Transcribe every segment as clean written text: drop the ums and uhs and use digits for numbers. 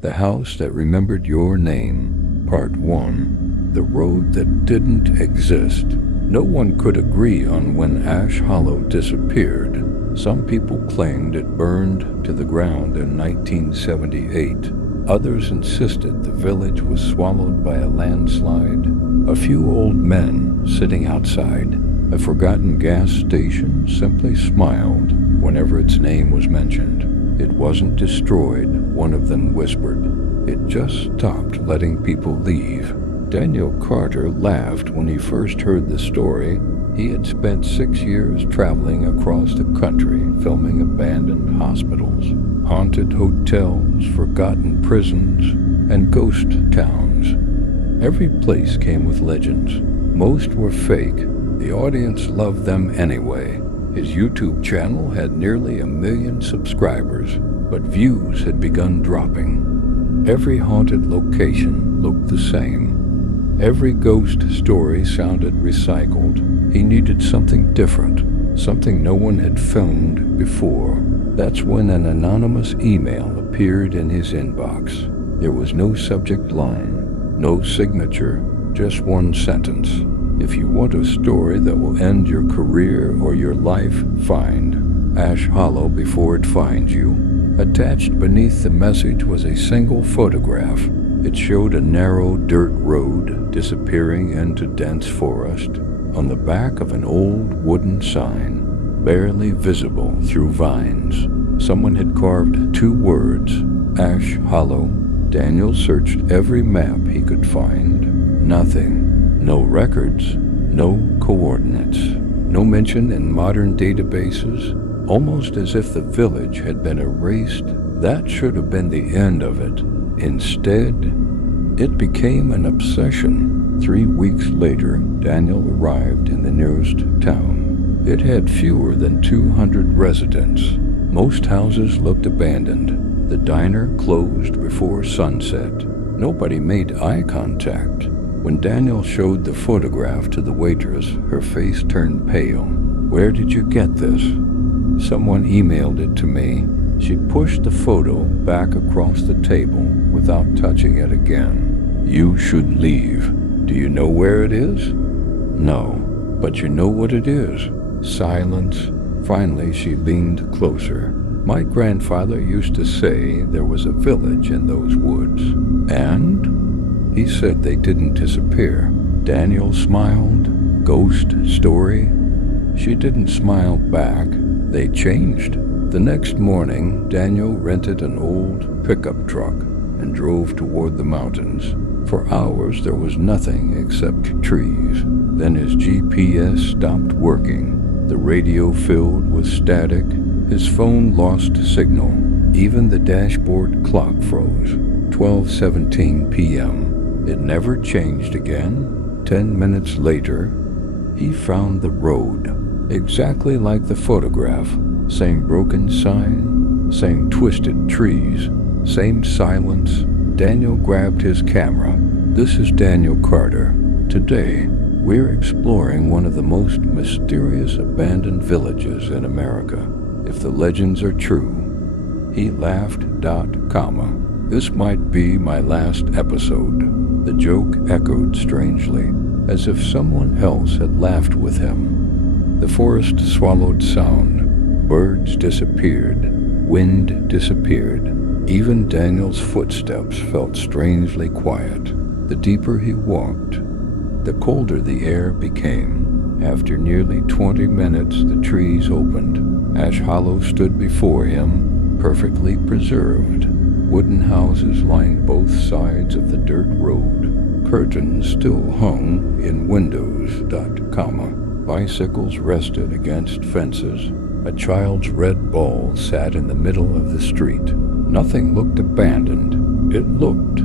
The House That Remembered Your Name, Part 1. The Road That Didn't Exist. No one could agree on when Ash Hollow disappeared. Some people claimed it burned to the ground in 1978. Others insisted the village was swallowed by a landslide. A few old men sitting outside a forgotten gas station simply smiled whenever its name was mentioned. It wasn't destroyed, one of them whispered. It just stopped letting people leave. Daniel Carter laughed when he first heard the story. He had spent 6 years traveling across the country, filming abandoned hospitals, haunted hotels, forgotten prisons, and ghost towns. Every place came with legends. Most were fake. The audience loved them anyway. His YouTube channel had nearly 1 million subscribers, but views had begun dropping. Every haunted location looked the same. Every ghost story sounded recycled. He needed something different, something no one had filmed before. That's when an anonymous email appeared in his inbox. There was no subject line, no signature, just one sentence. If you want a story that will end your career or your life, find Ash Hollow before it finds you. Attached beneath the message was a single photograph. It showed a narrow dirt road disappearing into dense forest on the back of an old wooden sign, barely visible through vines. Someone had carved 2 words, Ash Hollow. Daniel searched every map he could find. Nothing. No records, no coordinates, no mention in modern databases, almost as if the village had been erased. That should have been the end of it. Instead, it became an obsession. 3 weeks later, Daniel arrived in the nearest town. It had fewer than 200 residents. Most houses looked abandoned. The diner closed before sunset. Nobody made eye contact. When Daniel showed the photograph to the waitress, her face turned pale. "Where did you get this?" "Someone emailed it to me." She pushed the photo back across the table without touching it again. "You should leave. Do you know where it is?" "No, but you know what it is." Silence. Finally, she leaned closer. "My grandfather used to say there was a village in those woods." "And?" "He said they didn't disappear." Daniel smiled. "Ghost story?" She didn't smile back. "They changed." The next morning, Daniel rented an old pickup truck and drove toward the mountains. For hours there was nothing except trees. Then his GPS stopped working. The radio filled with static. His phone lost signal. Even the dashboard clock froze. 12:17 p.m. It never changed again. 10 minutes later, he found the road, exactly like the photograph. Same broken sign, same twisted trees, same silence. Daniel grabbed his camera. This is Daniel Carter. Today, we're exploring one of the most mysterious abandoned villages in America. If the legends are true, he laughed. This might be my last episode. The joke echoed strangely, as if someone else had laughed with him. The forest swallowed sound. Birds disappeared. Wind disappeared. Even Daniel's footsteps felt strangely quiet. The deeper he walked, the colder the air became. After nearly 20 minutes, the trees opened. Ash Hollow stood before him, perfectly preserved. Wooden houses lined both sides of the dirt road. Curtains still hung in windows. Bicycles rested against fences. A child's red ball sat in the middle of the street. Nothing looked abandoned. It looked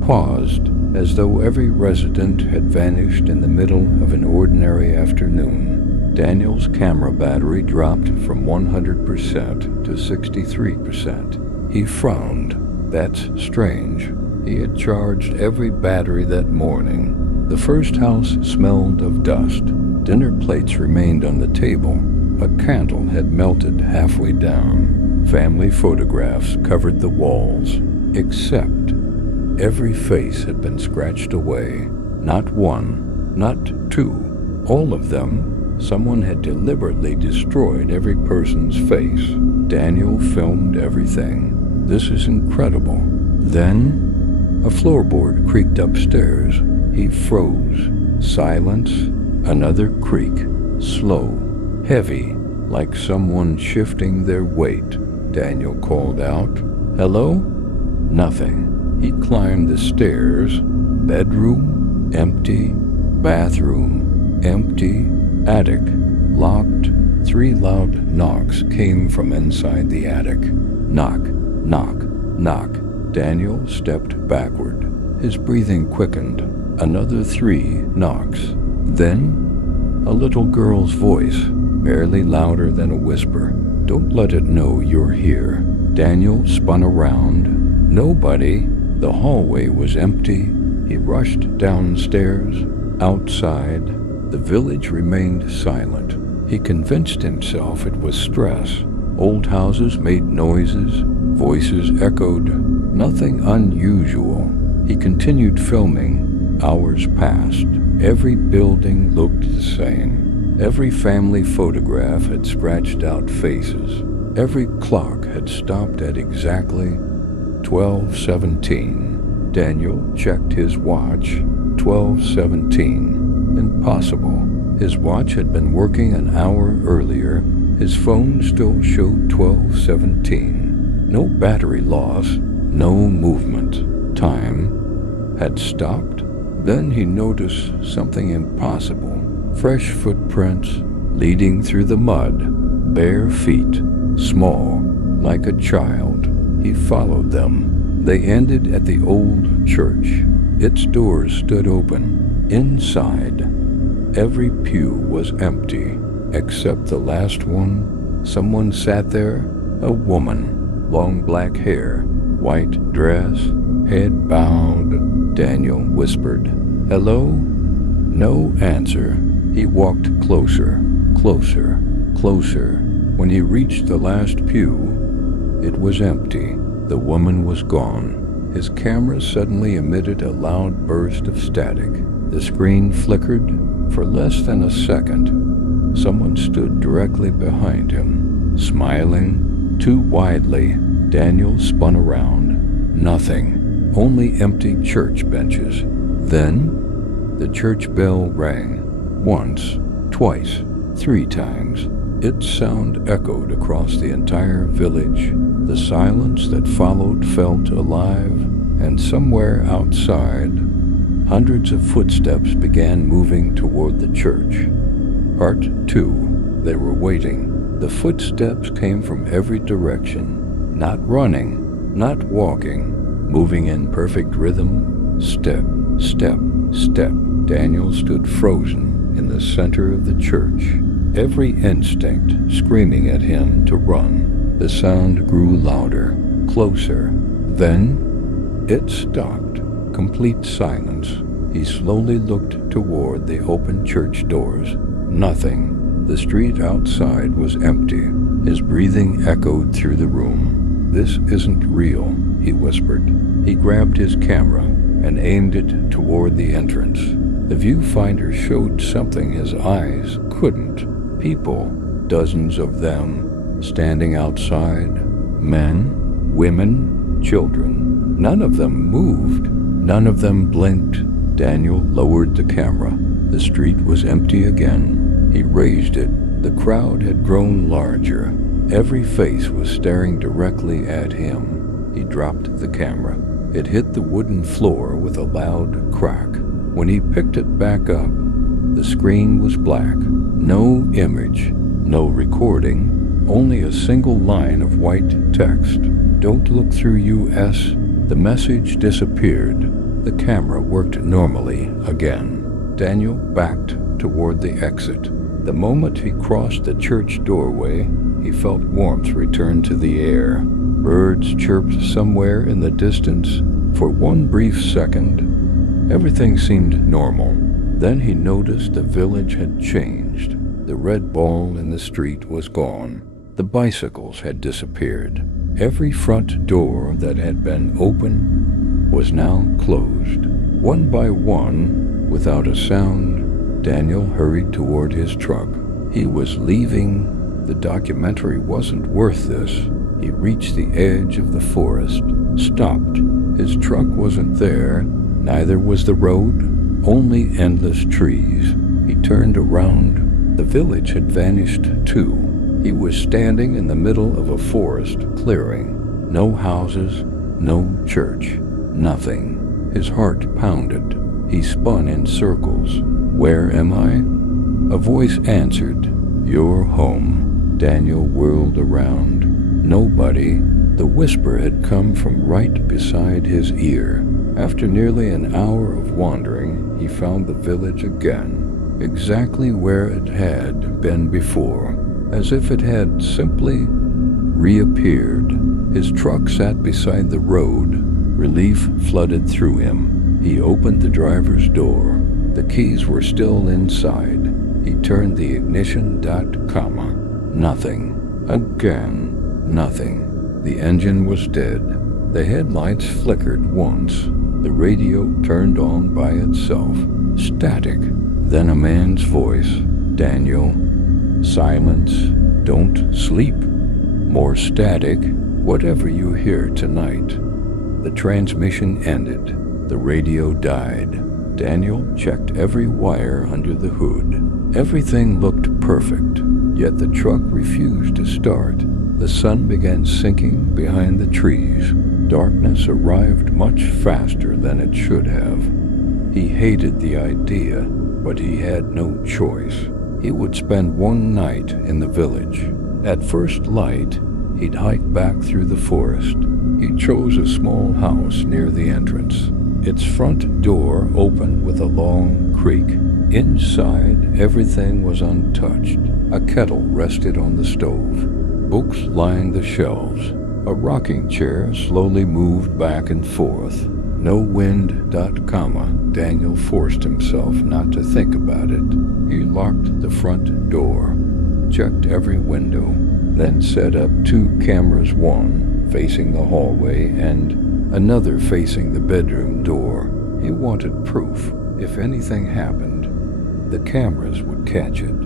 paused, as though every resident had vanished in the middle of an ordinary afternoon. Daniel's camera battery dropped from 100% to 63%. He frowned. That's strange. He had charged every battery that morning. The first house smelled of dust. Dinner plates remained on the table. A candle had melted halfway down. Family photographs covered the walls. Except every face had been scratched away. Not one, not two, all of them. Someone had deliberately destroyed every person's face. Daniel filmed everything. This is incredible. Then, a floorboard creaked upstairs. He froze. Silence. Another creak. Slow. Heavy. Like someone shifting their weight. Daniel called out, "Hello?" Nothing. He climbed the stairs. Bedroom, empty. Bathroom, empty. Attic, locked. 3 loud knocks came from inside the attic. Knock, knock, knock. Daniel stepped backward. His breathing quickened. Another 3 knocks. Then, a little girl's voice, barely louder than a whisper. "Don't let it know you're here." Daniel spun around. Nobody. The hallway was empty. He rushed downstairs. Outside, the village remained silent. He convinced himself it was stress. Old houses made noises. Voices echoed. Nothing unusual. He continued filming. Hours passed. Every building looked the same. Every family photograph had scratched out faces. Every clock had stopped at exactly 12:17. Daniel checked his watch. 12:17. Impossible. His watch had been working an hour earlier. His phone still showed 12:17. No battery loss. No movement. Time had stopped. Then he noticed something impossible. Fresh footprints leading through the mud. Bare feet. Small, like a child. He followed them. They ended at the old church. Its doors stood open. Inside, every pew was empty, except the last one. Someone sat there, a woman, long black hair, white dress, head bowed. Daniel whispered, "Hello?" No answer. He walked closer, closer, closer. When he reached the last pew, it was empty. The woman was gone. His camera suddenly emitted a loud burst of static. The screen flickered for less than a second. Someone stood directly behind him, smiling too widely. Daniel spun around. Nothing. Only empty church benches. Then, the church bell rang. Once, twice, 3 times. Its sound echoed across the entire village. The silence that followed felt alive, and somewhere outside, hundreds of footsteps began moving toward the church. Part 2. They were waiting. The footsteps came from every direction. Not running, not walking, moving in perfect rhythm. Step, step, step. Daniel stood frozen in the center of the church. Every instinct screaming at him to run. The sound grew louder, closer. Then, it stopped. Complete silence. He slowly looked toward the open church doors. Nothing. The street outside was empty. His breathing echoed through the room. "This isn't real," he whispered. He grabbed his camera and aimed it toward the entrance. The viewfinder showed something his eyes couldn't. People, dozens of them, standing outside. Men, women, children. None of them moved. None of them blinked. Daniel lowered the camera. The street was empty again. He raised it. The crowd had grown larger. Every face was staring directly at him. He dropped the camera. It hit the wooden floor with a loud crack. When he picked it back up, the screen was black. No image, no recording, only a single line of white text. "Don't look through US." The message disappeared. The camera worked normally again. Daniel backed toward the exit. The moment he crossed the church doorway, he felt warmth return to the air. Birds chirped somewhere in the distance. For one brief second, everything seemed normal. Then he noticed the village had changed. The red ball in the street was gone. The bicycles had disappeared. Every front door that had been open was now closed. One by one, without a sound, Daniel hurried toward his truck. He was leaving. The documentary wasn't worth this. He reached the edge of the forest, stopped. His truck wasn't there, neither was the road, only endless trees. He turned around. The village had vanished too. He was standing in the middle of a forest clearing. No houses, no church, nothing. His heart pounded. He spun in circles. Where am I? A voice answered, "You're home." Daniel whirled around. Nobody. The whisper had come from right beside his ear. After nearly an hour of wandering, he found the village again, exactly where it had been before, as if it had simply reappeared. His truck sat beside the road. Relief flooded through him. He opened the driver's door. The keys were still inside. He turned the ignition. Nothing. Again, nothing. The engine was dead. The headlights flickered once. The radio turned on by itself. Static. Then a man's voice. "Daniel." Silence. "Don't sleep." More static. "Whatever you hear tonight." The transmission ended. The radio died. Daniel checked every wire under the hood. Everything looked perfect, yet the truck refused to start. The sun began sinking behind the trees. Darkness arrived much faster than it should have. He hated the idea, but he had no choice. He would spend one night in the village. At first light, he'd hike back through the forest. He chose a small house near the entrance. Its front door opened with a long creak. Inside, everything was untouched. A kettle rested on the stove. Books lined the shelves. A rocking chair slowly moved back and forth. No wind. Daniel forced himself not to think about it. He locked the front door, checked every window, then set up 2 cameras, one facing the hallway and another facing the bedroom door. He wanted proof. If anything happened, the cameras would catch it.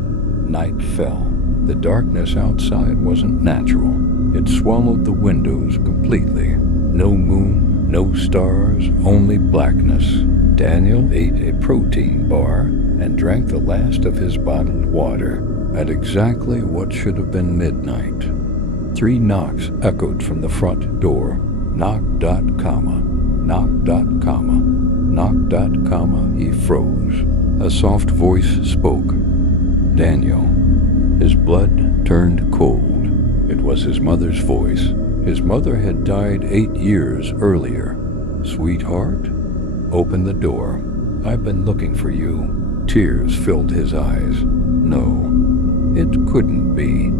Night fell. The darkness outside wasn't natural. It swallowed the windows completely. No moon, no stars, only blackness. Daniel ate a protein bar and drank the last of his bottled water at exactly what should have been midnight. 3 knocks echoed from the front door. Knock. Knock. Knock. He froze. A soft voice spoke. "Daniel." His blood turned cold. It was his mother's voice. His mother had died 8 years earlier. "Sweetheart?" "Open the door. I've been looking for you." Tears filled his eyes. No, it couldn't be.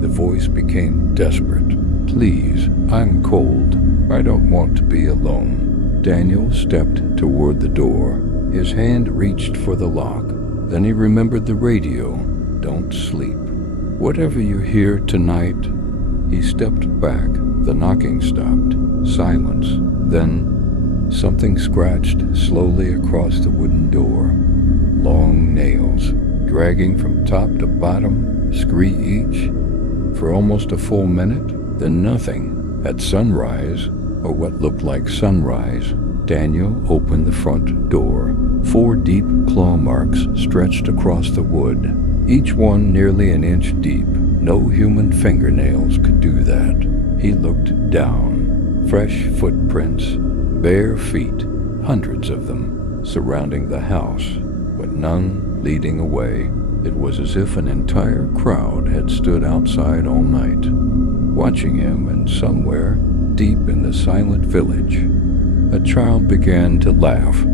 The voice became desperate. "Please, I'm cold. I don't want to be alone." Daniel stepped toward the door. His hand reached for the lock. Then he remembered the radio. "Don't sleep. Whatever you hear tonight." He stepped back. The knocking stopped. Silence. Then something scratched slowly across the wooden door. Long nails, dragging from top to bottom, scree each. For almost a full minute, then nothing. At sunrise, or what looked like sunrise, Daniel opened the front door. 4 deep claw marks stretched across the wood, each one nearly an inch deep. No human fingernails could do that. He looked down. Fresh footprints, bare feet, hundreds of them, surrounding the house, but none leading away. It was as if an entire crowd had stood outside all night, watching him, and somewhere, deep in the silent village, a child began to laugh.